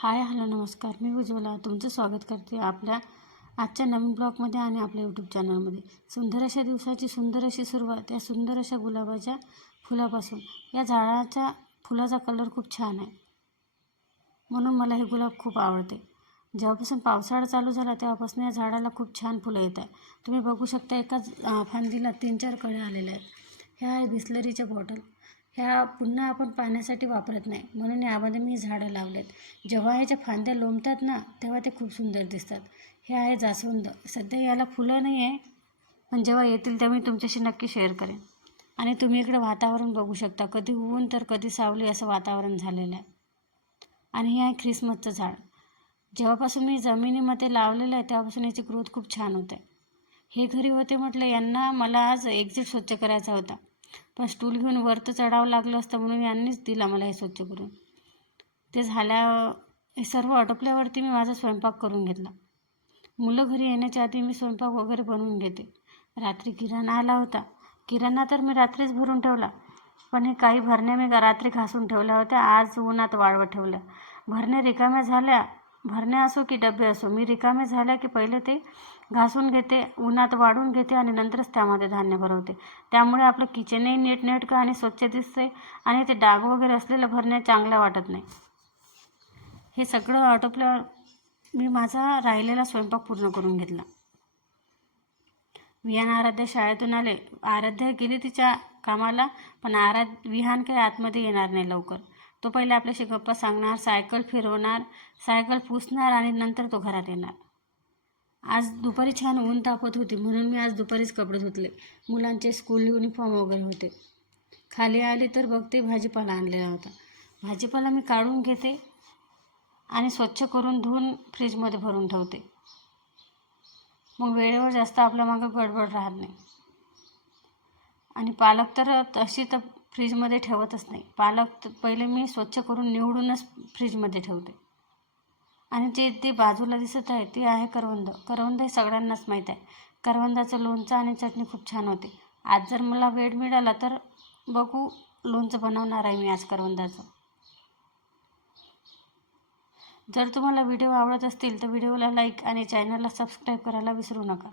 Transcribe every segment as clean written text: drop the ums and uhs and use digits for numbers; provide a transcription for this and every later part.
Hi hello नमस्कार. मी उज्ज्वला तुमचं स्वागत करते आपल्या आजच्या नवीन ब्लॉगमध्ये आणि आपल्या यूट्यूब चॅनलमध्ये. सुंदर अशा दिवसाची सुंदर अशी सुरुवात या सुंदर अशा गुलाबाच्या फुलापासून. या झाडाच्या फुलाचा कलर खूप छान आहे, म्हणून मला हे गुलाब खूप आवडते. जेव्हापासून पावसाळा चालू झाला तेव्हापासून या झाडाला खूप छान फुलं येत आहे. तुम्ही बघू शकता एकाच फांदीला 3-4 कळ्या आलेल्या आहेत. ह्या आहे बिस्लरीच्या बॉटल. ह्या पुन्हा आपण पाण्यासाठी वापरत नाही, म्हणून यामध्ये मी झाडं लावलेत. जेव्हा ह्याच्या फांद्या लोंबतात ना तेव्हा ते खूप सुंदर दिसतात. हे आहे जास्वंद. सध्या याला फुलं नाही आहे, पण जेव्हा येतील तेव्हा मी तुमच्याशी नक्की शेअर करेन. आणि तुम्ही इकडे वातावरण बघू शकता, कधी ऊन तर कधी सावली असं वातावरण झालेलं आहे. आणि हे आहे ख्रिसमसचं झाड. जेव्हापासून मी जमिनीमध्ये लावलेलं आहे तेव्हापासून याची ग्रोथ खूप छान होते. हे घरी होते म्हटलं यांना मला आज एक्झिट स्वच्छ करायचा होता, पण स्टूल घेऊन वरतं चढावं लागलं असतं, म्हणून यांनीच दिला मला हे स्वच्छ करून. ते हे सर्व आटोपल्यावरती मी माझा स्वयंपाक करून घेतला. मुलं घरी येण्याच्या आधी मी स्वयंपाक वगैरे बनवून घेते. रात्री किराणा आला होता. किराणा तर मी रात्रीच भरून ठेवला, पण हे काही भरण्या मी रात्री घासून ठेवल्या होत्या, आज उन्हात वाळवत ठेवल्या. भरण्या रिकाम्या झाल्या, भरण्या असो की डबे असो, मी रिकामे झाल्या की पहिले ते घासून घेते, उन्हात वाळून घेते आणि नंतरच त्यामध्ये धान्य भरवते. त्यामुळे आपलं किचनही नीटनेटकं आणि स्वच्छ दिसते आणि ते डाग वगैरे असलेल्या भरण्या चांगल्या वाटत नाही. हे सगळं आटोपल्यावर मी माझा राहिलेला स्वयंपाक पूर्ण करून घेतला. विहान आराध्या शाळेतून आले. आराध्या गेली तिच्या कामाला, पण विहान काही आतमध्ये येणार नाही लवकर. तो पहिले आपल्याशी गप्पा सांगणार, सायकल फिरवणार, सायकल पुसणार आणि नंतर तो घरात येणार. आज दुपारी छान ऊन तापत होती, म्हणून मी आज दुपारीच कपडे धुतले. मुलांचे स्कूल युनिफॉर्म वगैरे होते. खाली आली तर बघते भाजीपाला आणलेला होता. भाजीपाला मी काढून घेते आणि स्वच्छ करून धुवून फ्रीजमध्ये भरून ठेवते. मग वेळेवर जास्त आपल्या मागं गडबड राहत नाही. आणि पालक तर तशी तर फ्रीजमध्ये ठेवतच नाही. पालक पहिले मी स्वच्छ करून निवडूनच फ्रीजमध्ये ठेवते. आणि ते बाजूला दिसत आहे ती आहे करवंद. करवंद हे सगळ्यांनाच माहीत आहे. करवंदाचं लोणचं आणि चटणी खूप छान होते. आज जर मला वेळ मिळाला तर बघू, लोणचं बनवणार आहे मी आज करवंदाचं. जर तुम्हाला व्हिडिओ आवडत असतील तर व्हिडिओला लाईक आणि चॅनलला सबस्क्राईब करायला विसरू नका.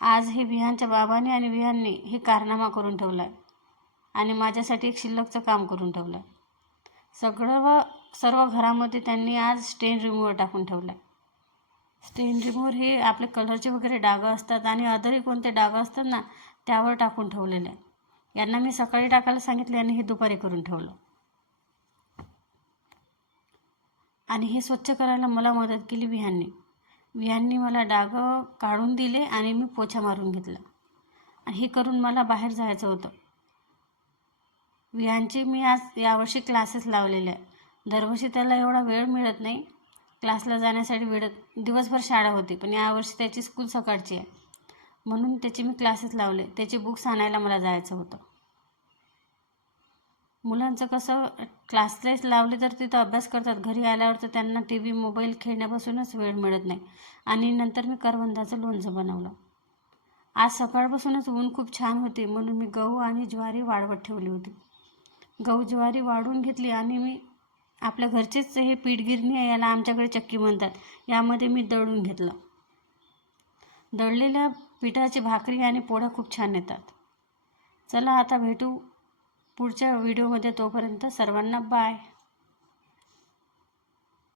आज हे विहानच्या बाबांनी आणि विहानने हे कारनामा करून ठेवला आहे आणि माझ्यासाठी एक शिल्लकचं काम करून ठेवलं आहे. सर्व घरामध्ये त्यांनी आज स्टेन रिमूव्हर टाकून ठेवलं आहे. स्टेन रिमूव्हर हे आपले कलरचे वगैरे डागं असतात आणि अदरही कोणते डागं असतात ना त्यावर टाकून ठेवलेले आहे. यांना मी सकाळी टाकायला सांगितले आणि हे दुपारी करून ठेवलं. आणि हे स्वच्छ करायला मला मदत केली विहानने मला डागं काढून दिले आणि मी पोछा मारून घेतला. आणि हे करून मला बाहेर जायचं होतं. विहानचे मी आज यावर्षी क्लासेस लावलेले आहे. दरवर्षी त्याला एवढा वेळ मिळत नाही क्लासला जाण्यासाठी. दिवसभर शाळा होती, पण यावर्षी त्याची स्कूल सकाळची आहे, म्हणून त्याचे मी क्लासेस लावले. त्याचे बुक्स आणायला मला जायचं होतं. मुलांचं कसं क्लासेस लावले तर तिथं अभ्यास करतात, घरी आल्यावर तर त्यांना TV मोबाईल खेळण्यापासूनच वेळ मिळत नाही. आणि नंतर मी करवंदाचं लोणचं बनवलं. आज सकाळपासूनच ऊन खूप छान होते, म्हणून मी गहू आणि ज्वारी वाळवत ठेवली होती. गहू ज्वारी वाळून घेतली आणि मी आपल्या घरचेच हे पीठ गिरणी आहे, याला आमच्याकडे चक्की म्हणतात, यामध्ये मी दळून घेतलं. दळलेल्या पिठाची भाकरी आणि पोळ्या खूप छान येतात. चला आता भेटू पुढच्या व्हिडिओमध्ये. तोपर्यंत सर्वांना बाय.